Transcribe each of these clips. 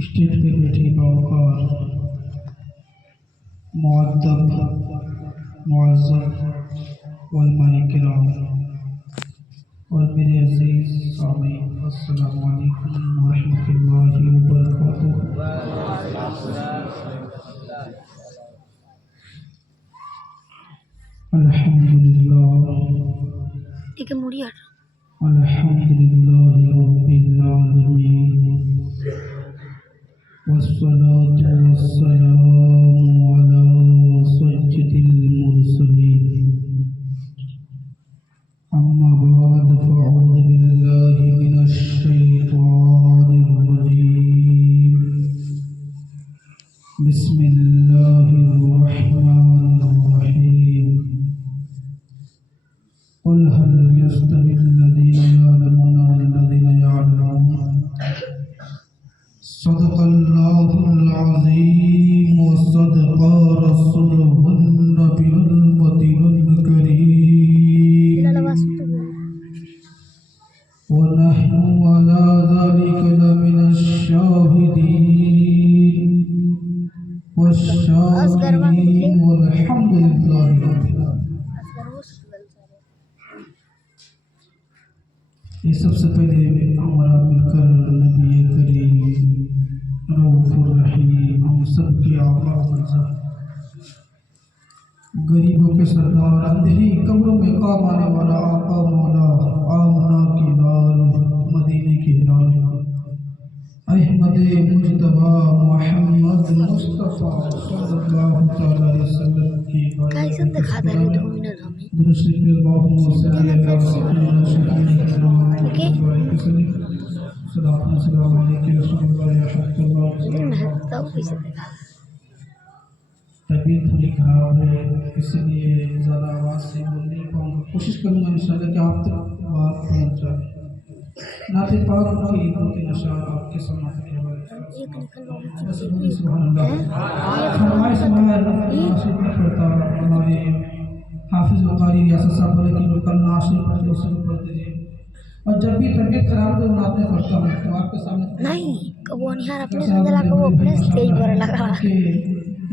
Stage پہ بیٹھے باوقار معدب معزز علماء کرام اور میرے عزیز سامعین، السلام علیکم ورحمۃ اللہ وبرکاتہ۔ الحمدللہ الحمدللہ رب العالمین، والصلاة والسلام على سید المرسلین، اما بعد فاعوذ باللہ من الشیطان الرجیم، بسم اللہ الرحمن الرحیم، قل هل يستوي الذين يعلمون والذين يعلمون، صدق اللہ العظیم وصدق رسوله النبی الامین الکریم، ونحن على ذلك لمن الشاهدين والشاكرين والحمد لله رب العالمين۔ یہ سب سے پہلے ہمارا مل کر نبی کریم رؤوف الرحیم، ہم سب کے آقا منظر، غریبوں کے سردار، اندھیری قبروں میں کام آنے والا آقا مولا، آمنہ کی لال، مدینے کی ہلال، احمد مجتبیٰ محمد مصطفیٰ صلی اللہ تعالی علیہ وسلم کی درست اللہم صلی اللہ السلام علیکم رسول اللہ رحمۃ اللہ۔ طبیعت تھوڑی خراب ہے، اس لیے زیادہ آواز سے بول نہیں پاؤں گا، کوشش کروں گا انشاءاللہ کہ آپ تک بات پہنچ جائے۔ نعت پاک کی دو تین اشعار آپ کے سماعت کے حوالے سے سبحان اللہ۔ فرمائش ناصر نہیں پڑھتا، ہمارے حافظ وقاری ریاست صاحب بولے کہ کل ناصر پڑھ کے شروع کر دیجیے، اور جب بھی طبیعت خراب ہو نعت میں پڑھتا ہوں تو آپ کے سامنے نہیں کبو نہار اپنے سنجلا کو اپنے اسٹیج پر لگا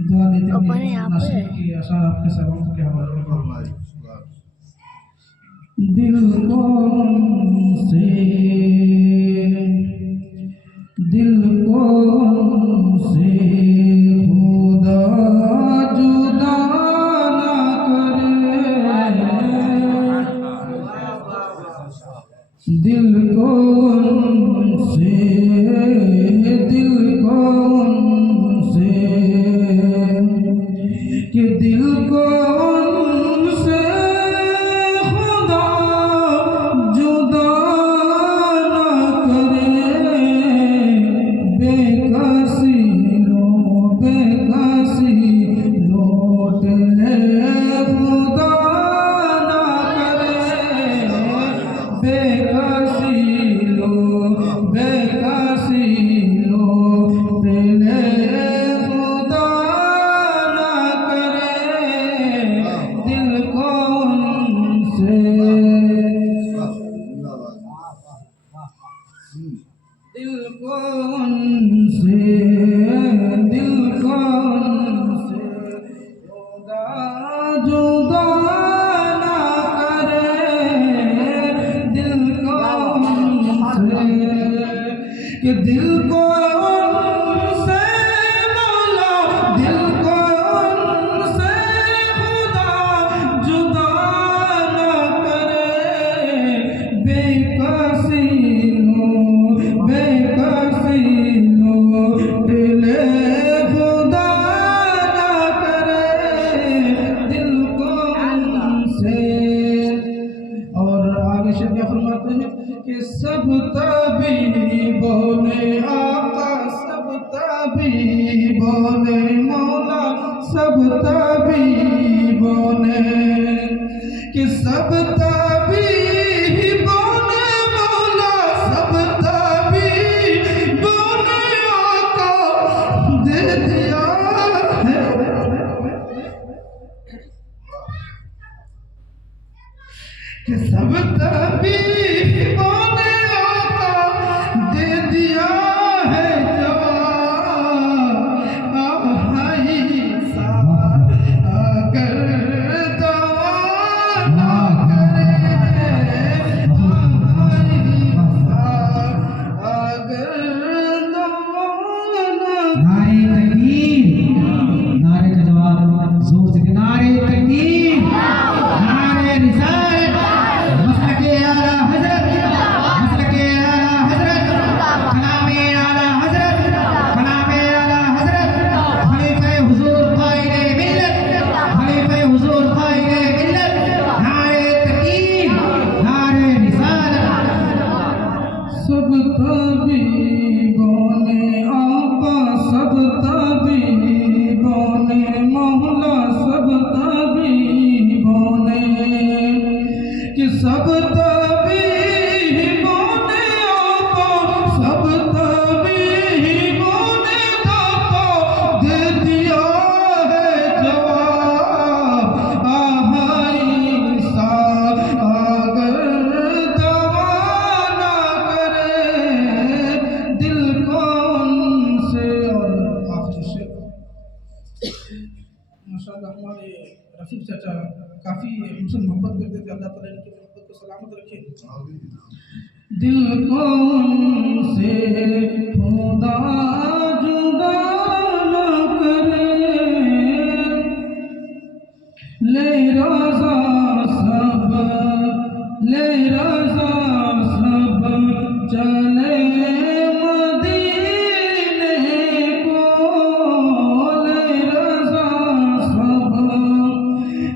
دعا دیتے ہیں ناصر کی اشعار آپ کے سماعت کے حوالے سے۔ دل کون سے خدا جدا نہ کرے، دل کون سے کہ دل کون سے خدا جدا نہ کرے، بے کسی لوٹ لے خدا نہ کرے، بے کسی لوٹ لے خدا نہ کرے، دل کون سے خدا جدا نہ کرے، دل کون سے کہ دل کون سے مولا، دل کون سے خدا جدا نہ کرے، بے کسی لوٹ لے خدا نہ کرے، دل کون سے۔ اور آگے شیخ فرماتے ہیں کہ سب طبیبوں نے آقا کافی ہم سے محبت کرتے تھے. اللہ تعالیٰ ان کی محبت کو سلامت رکھے. دل کو ان سے خدا جدا نہ کرے، لے رضا سب، لے رضا سب چلے مدینے کو، لے رضا سب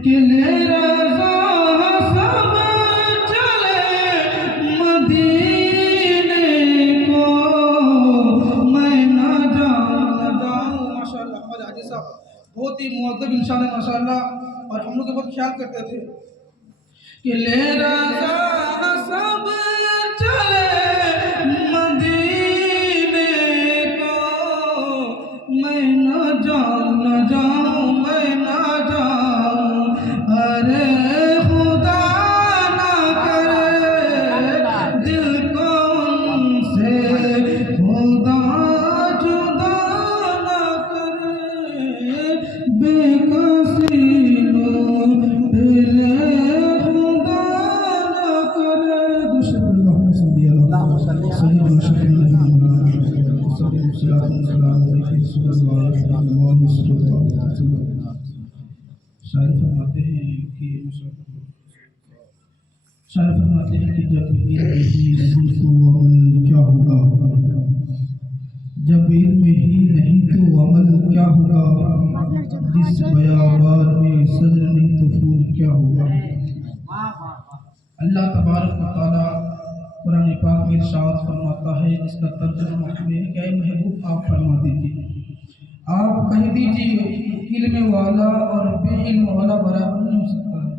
کہ لے رضا سب چلے مدینے کو، میں نہ جاؤں. ماشاء اللہ ہمارے حاجی صاحب بہت ہی مؤدب انسان ہے ماشاء اللہ، اور ہم لوگ بہت خیال کرتے تھے کہ لے رضا سب چلے مدینے کو، میں نہ جاؤں، نہ جاؤں، میں نہ جاؤں. ارے خدا نہ کرے دل کو ان سے خدا جدا نہ کرے، بے کسی شاعر فرماتے ہیں کہ جب علم ہی نہیں تو عمل کیا ہوگا، جب علم ہی نہیں تو عمل کیا ہوگا، جس بیابان میں صدر نہیں تو پھول کیا ہوگا. اللہ تبارک و تعالیٰ قرآن پاک میں ارشاد فرماتا ہے، جس کا ترجمہ ہے کہ اے محبوب آپ فرما دیجیے، آپ کہہ دیجیے علم والا اور بے علم والا برابر نہیں ہو سکتا ہے،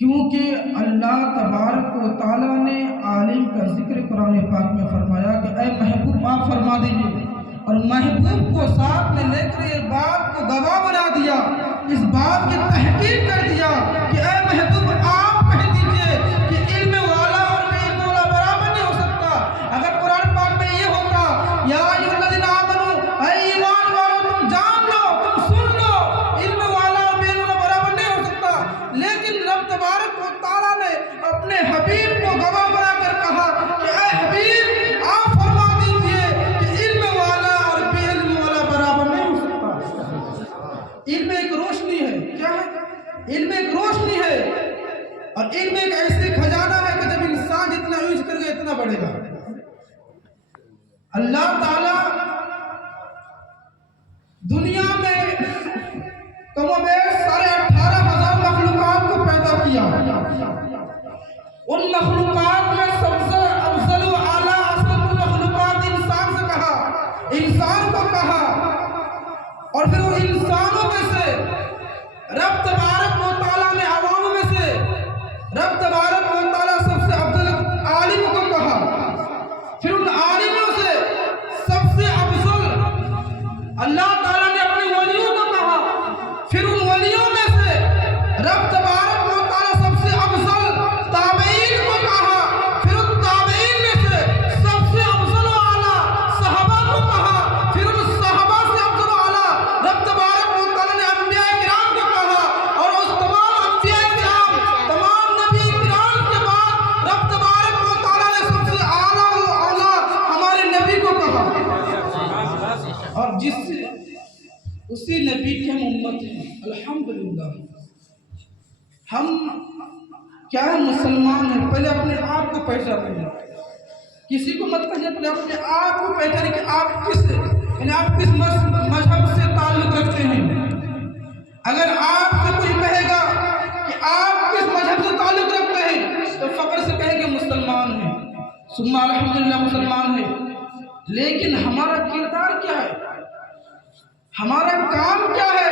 کیونکہ اللہ تبارک و تعالیٰ نے عالم کا ذکر قرآن پاک میں فرمایا کہ اے محبوب آپ فرما دیجیے، اور محبوب کو ساتھ میں لے کر یہ بات کو گواہ بنا دیا، اس بات کی تحقیق کر دیا کہ اے محبوب آپ کہہ دیجیے کہ علم والا اور بے علم والا برابر نہیں ہو سکتا. اگر قرآن پاک میں یہ ہوتا یا ایھا الذین آمنوا، اے ایمان والو تم جان لو، تم سن لو، علم والا اور بے علم والا برابر نہیں ہو سکتا، لیکن رب تبارک و تعالیٰ نے اپنے حبیب کو گواہ بنا کر کہا کہ اے حبیب آپ فرما دیجیے کہ علم والا اور بے علم والا برابر نہیں ہو سکتا. علم ایک روشنی ہے. کیا ہے؟ علم ایک روشنی ہے، اور علم ایک ایسے خزانہ ہے کہ جب انسان جتنا یوز کر گا اتنا بڑھے گا. اللہ تعالیٰ دنیا میں کم و بیش 18,500 مخلوقات کو پیدا کیا. ان مخلوقات میں سب سے افضل و اعلیٰ اشرف المخلوقات انسان سے کہا، انسان کو کہا، اور پھر وہ انسانوں میں سے رب تبارک و تعالیٰ نے عوام میں سے رب تبارک و تعالیٰ سب سے افضل عالم کو کہا، پھر ان عالموں سے سب سے افضل اللہ تعالیٰ نے اپنے ولیوں کو کہا، پھر ان ولیوں میں سے رب تبارک و تعالیٰ سب سے افضل تابعین کو کہا، پھر ان تابعین میں سے سب سے افضل و اعلیٰ صحابہ کو کہا، پھر ان صحابہ سے افضل و اعلیٰ رب تبارک و تعالیٰ نے انبیاء کرام کو کہا، اور اس تمام انبیاء کرام، تمام نبی کرام کے بعد رب تبارک و تعالیٰ نے سب سے اعلیٰ و اعلیٰ ہمارے نبی کو کہا، اور جس سے اسی نبی کی ہم امت ہیں. الحمدللہ ہم کیا مسلمان ہیں. پہلے اپنے آپ کو پہچانیں، کسی کو مت کہیے، پہلے اپنے آپ کو پہچانیں کہ آپ کس یعنی آپ کس مذہب سے تعلق رکھتے ہیں. اگر آپ سے کوئی کہے گا کہ آپ کس مذہب سے تعلق رکھتے ہیں تو فخر سے کہیں گے مسلمان ہیں، ثم الحمدللہ مسلمان ہیں. لیکن ہمارا کردار کیا ہے، ہمارا کام کیا ہے؟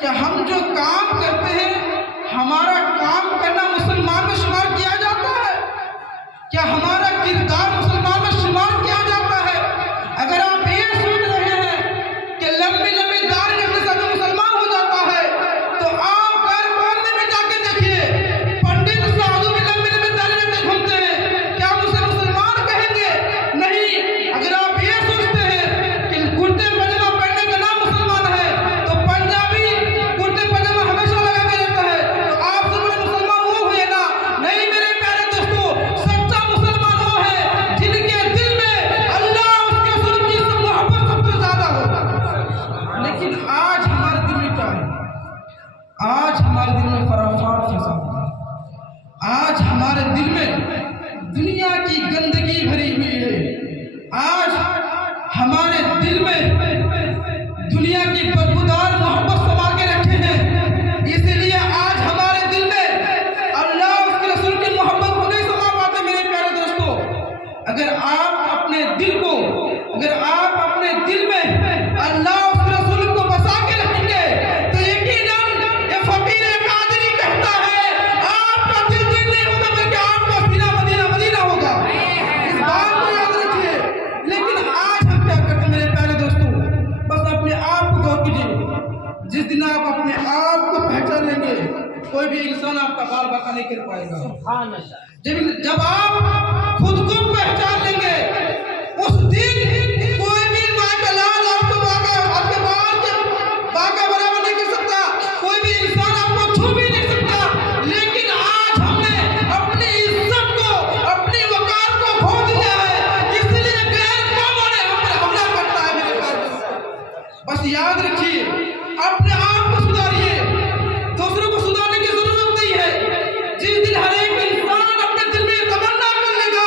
کہ ہم جو کام کرتے ہیں ہمارا کام کرنا مسلمان میں شمار کیا جاتا ہے؟ کیا ہمارا کردار مسلمان میں شمار کیا جاتا ہے؟ اگر آپ یہ سوچ رہے ہیں کہ لمبی لمبی داڑھی رکھنے سے آدمی مسلمان ہو جاتا ہے تو آپ غیر قوم میں بھی جا کے دیکھیے، پنڈت سادھو بھی لمبی لمبی داڑھی رکھتے گھومتے ہیں، کیا ہم اسے مسلمان کہیں گے؟ نہیں. اگر آپ یہ سوچتے ہیں کہ کرتے پاجامہ پہننے کا نام مسلمان ہے تو پنجابی کرتے پاجامہ ہمیں اگر آپ اپنے دل کو، اگر آپ اپنے دل میں اللہ اور اس کے رسول کو بسا کے رکھیں گے تو یقیناً یہ فقیر قادری کہتا ہے آپ کا دل دل نہیں ہوگا بلکہ آپ کا سینہ مدینہ مدینہ ہوگا. اس بات کو یاد رکھیے. لیکن آج ہم کیا کرتے ہیں میرے پیارے دوستوں؟ بس اپنے آپ کو غور کیجیے. جس دن آپ اپنے آپ کو پہچان لیں گے کوئی بھی انسان آپ کا بال باقا نہیں کر پائے گا. جب آپ خود کو پہچان لیں گے اس دن کوئی بھی ماں کا لال آپ کو آپ کے بال کے باقا برابر نہیں کر سکتا. کوئی بھی انسان آپ کو چھو بھی نہیں سکتا. لیکن آج ہم نے اپنی عزت کو، اپنی وقار کو کھو دیا ہے، اس لیے غیر قوموں نے ہم پر حملہ کرتا ہے. میرے پاس بس یاد رکھیے اپنے آپ کو سدھاریے، دوسروں کو سدھارنے کی ضرورت نہیں ہے. جس دن ہر ایک انسان اپنے دل میں تمنا کر لے گا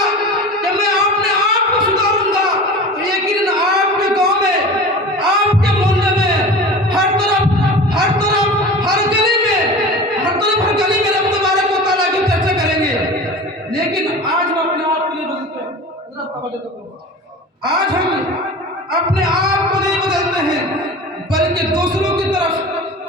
کہ میں اپنے آپ کو سدھاروں گا تو یقیناً آپ کے گاؤں میں، آپ کے محلے میں، ہر طرف ہر گلی میں رب تبارک و تعالیٰ کی چرچا کریں گے. لیکن آج ہم اپنے آپ کو نہیں بدلتے ہیں. آج ہم اپنے آپ کو نہیں بدلتے ہیں بلکہ دوسروں کی طرف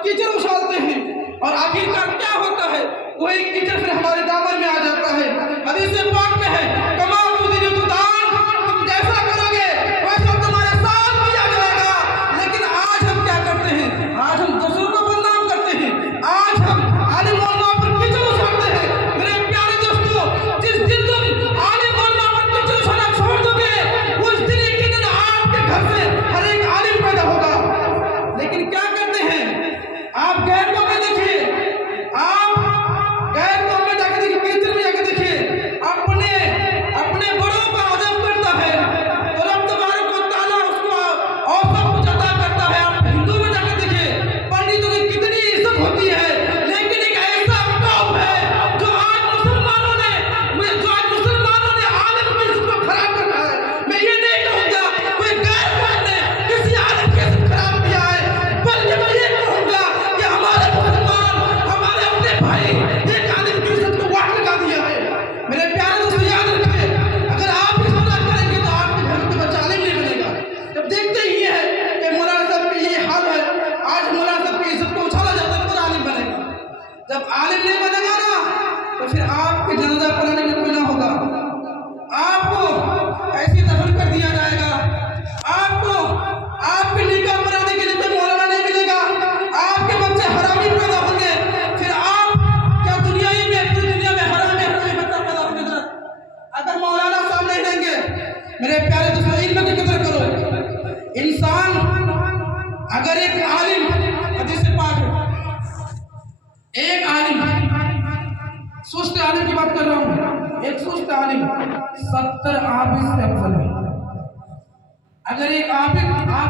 کیچڑ اچھالتے ہیں. اور آخرکار کیا ہوتا ہے؟ وہی کیچڑ پھر ہمارے دامن میں آ جاتا ہے. حدیث پاک میں ہے کما تدین تدان، تم جیسا کرو گے ویسا تمہارے ساتھ کیا جائے گا. لیکن آج ہم کیا کرتے ہیں؟ آج ہم دوسروں کو بدنام کرتے ہیں. آج ہم عالم علماء پر کیچڑ اچھالتے ہیں. میرے پیارے دوستو، جس دن تم عالم علماء پر کیچڑ اچھالنا چھوڑ دو گے اس دن یقیناً آپ کے گھر سے ہر ایک عالم پیدا ہوگا. لیکن کیا کرتے ہیں آپ؟ غیر قوم میں دیکھیے، آپ غیر قوم میں جا کے دیکھیے، کیچڑ میں جا کے دیکھیے، اپنے بڑوں کا ادب کرتا ہے تو رب تبارک و تعالیٰ اس کو اور سب کچھ عطا کرتا ہے. آپ ہندو میں جا کے دیکھیے پنڈتوں کی کتنی عزت ہوتی ہے. لیکن ایک ایسا قوم ہے جو آج مسلمانوں نے عالم کی عزت کو خراب کر رہا ہے. میں یہ نہیں کہوں گا کوئی غیر قوم نے کسی عالم کی عزت خراب کیا ہے، بلکہ میں یہ کہوں گا کہ ہمارے مسلمان، ہمارے اپنے بھائی ایک عالم کی عزت کو واٹ لگا دیا ہے. میرے پیارے دوستو یاد رکھیے اگر آپ اس طرح کریں گے تو آپ کے گھر میں بچہ عالم نہیں بنے گا. جب دیکھتے ہی ہے کہ مولانا صاحب کا یہ حال ہے، آج مولانا صاحب کی عزت کو اچھالا جاتا ہے، کون عالم بنے گا؟ جب عالم نہیں بنے گا نا تو پھر آپ کے جنازہ پڑھانے میں کوئی نہ ہوگا. آپ کو ایسی دفن کر دیا جائے گا. آپ کو آپ کے نکاح پڑھانے کے لیے کوئی مولانا نہیں ملے گا. آپ کے بچے حرامی پیدا ہوں گے. پھر آپ کیا دنیا میں حرامی بچہ پیدا ہوں گے؟ اگر مولانا صاحب نہیں رہیں گے میرے پیارے دوستوں، علم کی قدر کرو. انسان اگر ایک عالم، حدیث پاک ہے، ایک عالم، سست عالم کی بات کر رہا ہوں، ایک سست عالم 70 عابد سے افضل ہے. اگر ایک عابد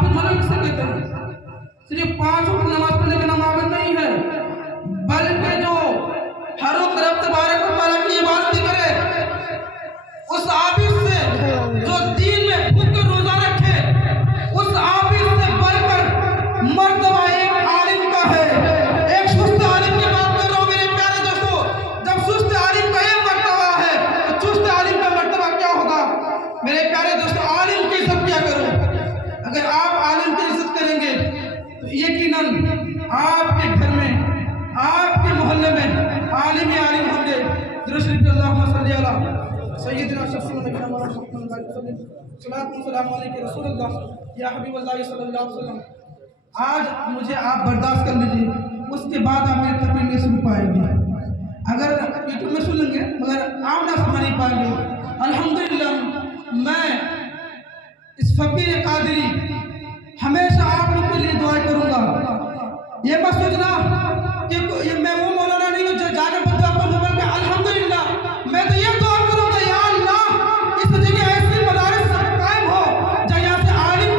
مطلب کسے کہتے ہیں؟ صرف 5 وقت نماز پڑھنے کا نام عابد نہیں ہے، بلکہ جو ہر وقت رب تبارک و تعالیٰ کی عبادت کرے، اس عابد سے جو دین میں خود کو روزہ رکھے، اس عابد سے بڑھ کر مرتبہ ایک عالم کا ہے. ایک سست عالم کی بات کر رہا ہوں میرے پیارے دوستو. جب سست عالم کا یہ مرتبہ ہے تو چست عالم کا مرتبہ کیا ہوگا؟ میرے پیارے دوستو عالم کی عزت کیا کرو. اگر آپ عالم کی عزت کریں گے تو یقیناً آپ کے گھر میں، آپ کے محلے میں عالم ہوں گے. درود شریف اللہم صلی علی سیدنا شفیع نبینا محمد صلاۃ و سلام علیک رسول اللہ یا حبیب اللہ صلی اللہ علیہ وسلم. آج مجھے آپ برداشت کر لیجیے، اس کے بعد آپ میری تقریر نہیں سن پائیں گے. اگر یوٹیوب میں سنیں گے مگر آمنا سمجھ نہیں پائیں گے. الحمدللہ میں اس فقیر قادری ہمیشہ آپ لوگوں کے لیے دعائیں کروں گا. یہ مت سوچنا کہ میں وہ مولانا نہیں ہوں جو جا کے بچہ پر نمبر پہ. الحمدللہ میں تو یہ دعا کروں گا یا اللہ اس جگہ ایسی مدارس قائم ہو جہاں یہاں سے عالم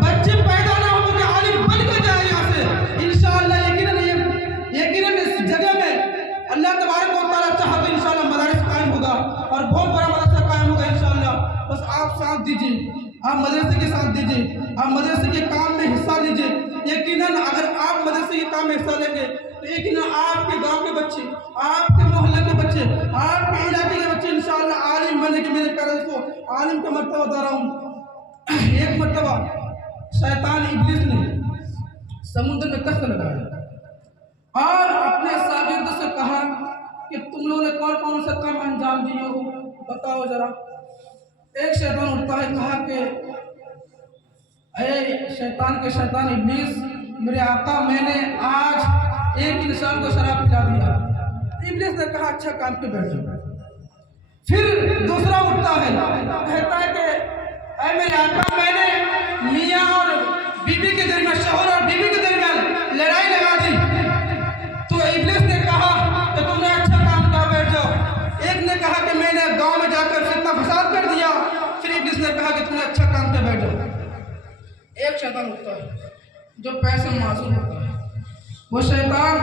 بچے پیدا نہ ہو کہ عالم بن کے جائے یہاں سے. انشاءاللہ یقیناً اس جگہ میں اللہ تبارک و تعالیٰ چاہا تو انشاءاللہ مدارس قائم ہوگا اور بہت بڑا مدرسہ قائم ہوگا انشاءاللہ. بس آپ ساتھ دیجیے، آپ مدرسے کے ساتھ دیجیے، آپ مدرسے کے کام میں حصہ لیجیے. یقیناً اگر آپ مدرسے کے کام میں حصہ لیں گے تو ایک دن آپ کے گاؤں کے بچے، آپ کے محلے کے بچے، آپ کے علاقے کے بچے انشاءاللہ عالم بننے کے میرے پیارے کو عالم کا مرتبہ بتا رہا ہوں۔ ایک مرتبہ شیطان ابلیس نے سمندر میں تخت لگایا اور اپنے شاگردوں سے کہا کہ تم لوگوں نے کون کون سا کام انجام دیے ہو بتاؤ ذرا۔ ایک شیطان اٹھتا ہے، کہا کہ اے شیطان ابلیس، میرے آقا میں نے آج ایک انسان کو شراب پلا دیا۔ ابلیس نے کہا اچھا کام پہ بیٹھ جاؤ۔ پھر دوسرا اٹھتا ہے، کہتا ہے کہ اے میرے آقا میں نے میاں اور بیوی کے درمیان، شوہر اور بیوی کے درمیان لڑائی لگا دی۔ تو ابلیس نے کہا کہ تم نے اچھا کام کیا، بیٹھ جاؤ۔ ایک نے کہا کہ میں نے گاؤں میں جا کر فتنہ فساد کر دیا۔ پھر ابلیس نے کہا کہ تم نے اچھا کام کیا، بیٹھ جاؤ۔ ایک شیطان ہوتا ہے جو پیسے معصوم ہوتا ہے، وہ شیطان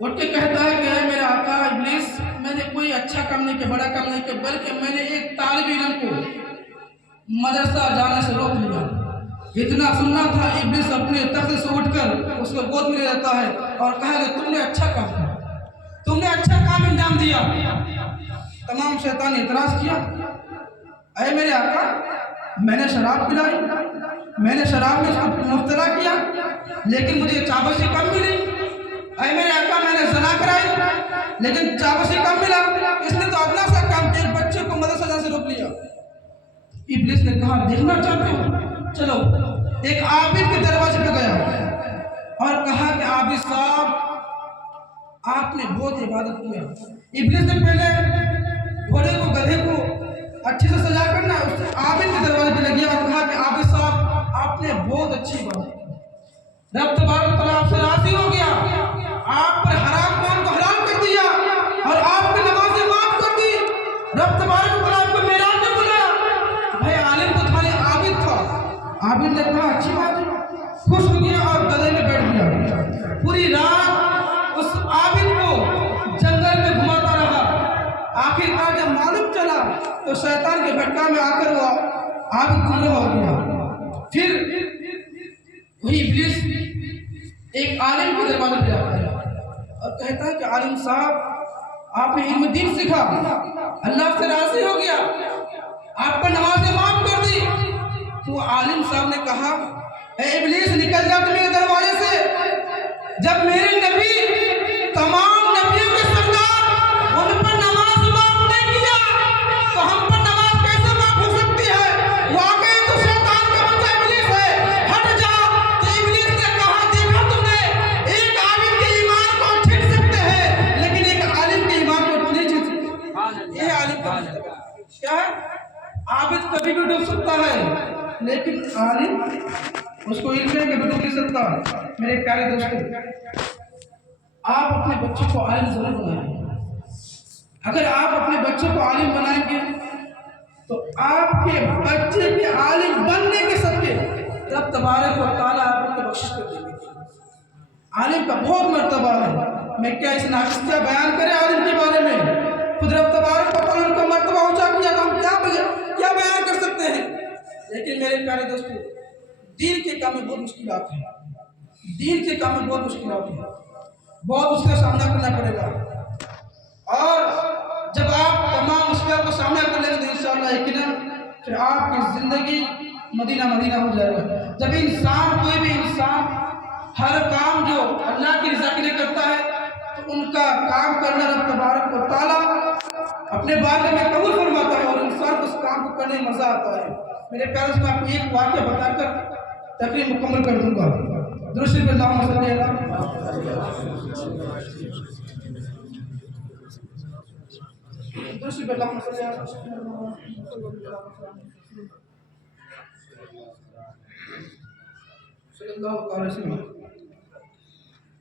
اٹھ کے کہتا ہے کہ اے میرے آقا ابلیس، میں نے کوئی اچھا کام نہیں کیا، بڑا کام نہیں کیا، بلکہ میں نے ایک طالب علم کو مدرسہ جانے سے روک لیا۔ اتنا سننا تھا، ابلیس اپنے تخت سے اٹھ کر اس کو گود میں لے لیتا ہے اور کہا کہ تم نے اچھا کام کیا، تم نے اچھا کام انجام دیا۔ تمام شیطان نے اعتراض کیا، اے میرے آقا میں نے شراب پلائی، میں نے شراب میں اس کو مبتلا کیا، لیکن مجھے چابسی کم ملی۔ اے میرے آقا میں نے زنا کرائی، لیکن چابسی کم ملا۔ اس نے تو ادنا سا کام کیا، ایک بچے کو مدرسہ جانے سے روک لیا۔ ابلیس نے کہا دیکھنا چاہتے ہو، چلو۔ ایک عابد کے دروازے پہ گیا اور کہا کہ عابد صاحب آپ نے بہت عبادت کیا۔ ابلیس نے پہلے گھوڑے کو، گدھے کو اچھے سے سجا کرنا اس عابد کے دروازے پہ لے گیا اور کہا کہ عابد صاحب آپ نے بہت اچھی بات کی، رب تبارک و تعالیٰ آپ سے راضی ہو گیا، آپ پر حرام کام کو حلال کر دیا اور آپ کی نمازیں معاف کر دی۔ رب تبارک و تعالیٰ آپ کو معراج میں بلایا۔ بھائی عالم تو تھا، عابد تھا۔ عابد نے کہا اچھی بات ہے، خوش ہو گیا اور گدھے میں بیٹھ گیا۔ پوری رات اس عابد کو جنگل میں گھماتا رہا۔ آخر کار جب معلوم چلا تو شیطان کے بھٹکا میں آ کر وہ عابد گمراہ ہو گیا۔ پھر وہی ابلیس ایک عالم کے دروازے پہ جاتا ہے اور کہتا ہے کہ عالم صاحب آپ نے علم دین سیکھا، اللہ سے راضی ہو گیا، آپ پر نمازیں معاف کر دی۔ تو عالم صاحب نے کہا اے ابلیس نکل جا تو میرے دروازے سے، جب میرے نبی تمام نبیوں کے سردار ان پر نماز معاف نہیں کیا تو ہم پر نماز کیسے معاف ہو سکتی ہے؟ واقعی تو شیطان کا بچہ ابلیس ہے، ہٹ جا۔ تو ابلیس نے کہا دیکھا تم نے، ایک عابد کے ایمان کو چھین سکتے ہیں لیکن ایک عالم کے ایمان کو نہیں چھین سکتے۔ یہ عالم کا کیا ہے؟ عابد کبھی بھی ڈوب سکتا ہے لیکن عالم اس کو علم میں کبھی ڈوب نہیں سکتا۔ میرے پیارے دوستو، آپ اپنے بچے کو عالم ضرور بنائیں گے۔ اگر آپ اپنے بچے کو عالم بنائیں گے تو آپ کے بچے کے عالم بننے کے صدقے رب تبارک و تعالیٰ آپ کو بخشش کر دیں گے۔ عالم کا بہت مرتبہ ہے، میں کیا اس ناقصہ بیان کریں عالم کے بارے میں؟ خود رب تبارک و تعالیٰ کا مرتبہ اونچا کیا تو ہم کیا بیان کر سکتے ہیں؟ لیکن میرے پیارے دوستو، دین کے کام میں بہت مشکلات ہیں، دین کے کام میں بہت مشکلات ہیں، بہت اس کا سامنا کرنا پڑے گا۔ اور جب آپ تمام مشکلات کا سامنا کر لیں گے تو انشاءاللہ یقیناً پھر آپ کی زندگی مدینہ مدینہ ہو جائے گا۔ جب انسان، کوئی بھی انسان ہر کام جو اللہ کی رضا کے لیے کرتا ہے تو ان کا کام کرنا رب تبارک و تعالیٰ اپنے بارے میں قبول فرماتا ہے اور انسان کو اس کام کو کرنے میں مزہ آتا ہے۔ میرے پیارے سے میں آپ کو ایک واقعہ بتا کر تقریر مکمل کر دوں گا۔ درود شریف اللہم صلی اللہ علیہ وسلم۔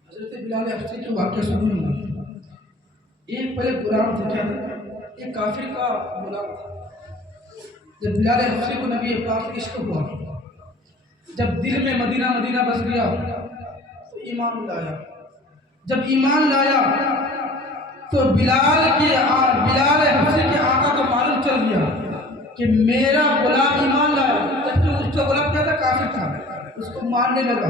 حضرت بلال حبشی کے واقعہ سنیں گے۔ ایک پہلے غلام تھا، ایک کافر کا غلام تھا۔ جب بلال حبشی کو نبی پاک عشق ہوا، جب دل میں مدینہ مدینہ بس گیا تو ایمان لایا۔ جب ایمان لایا تو بلال حبشی کے آقا کو معلوم چل گیا کہ میرا غلام ایمان لایا، جبکہ اس کا غلام کیا تھا؟ کافر تھا، اس کو مارنے لگا۔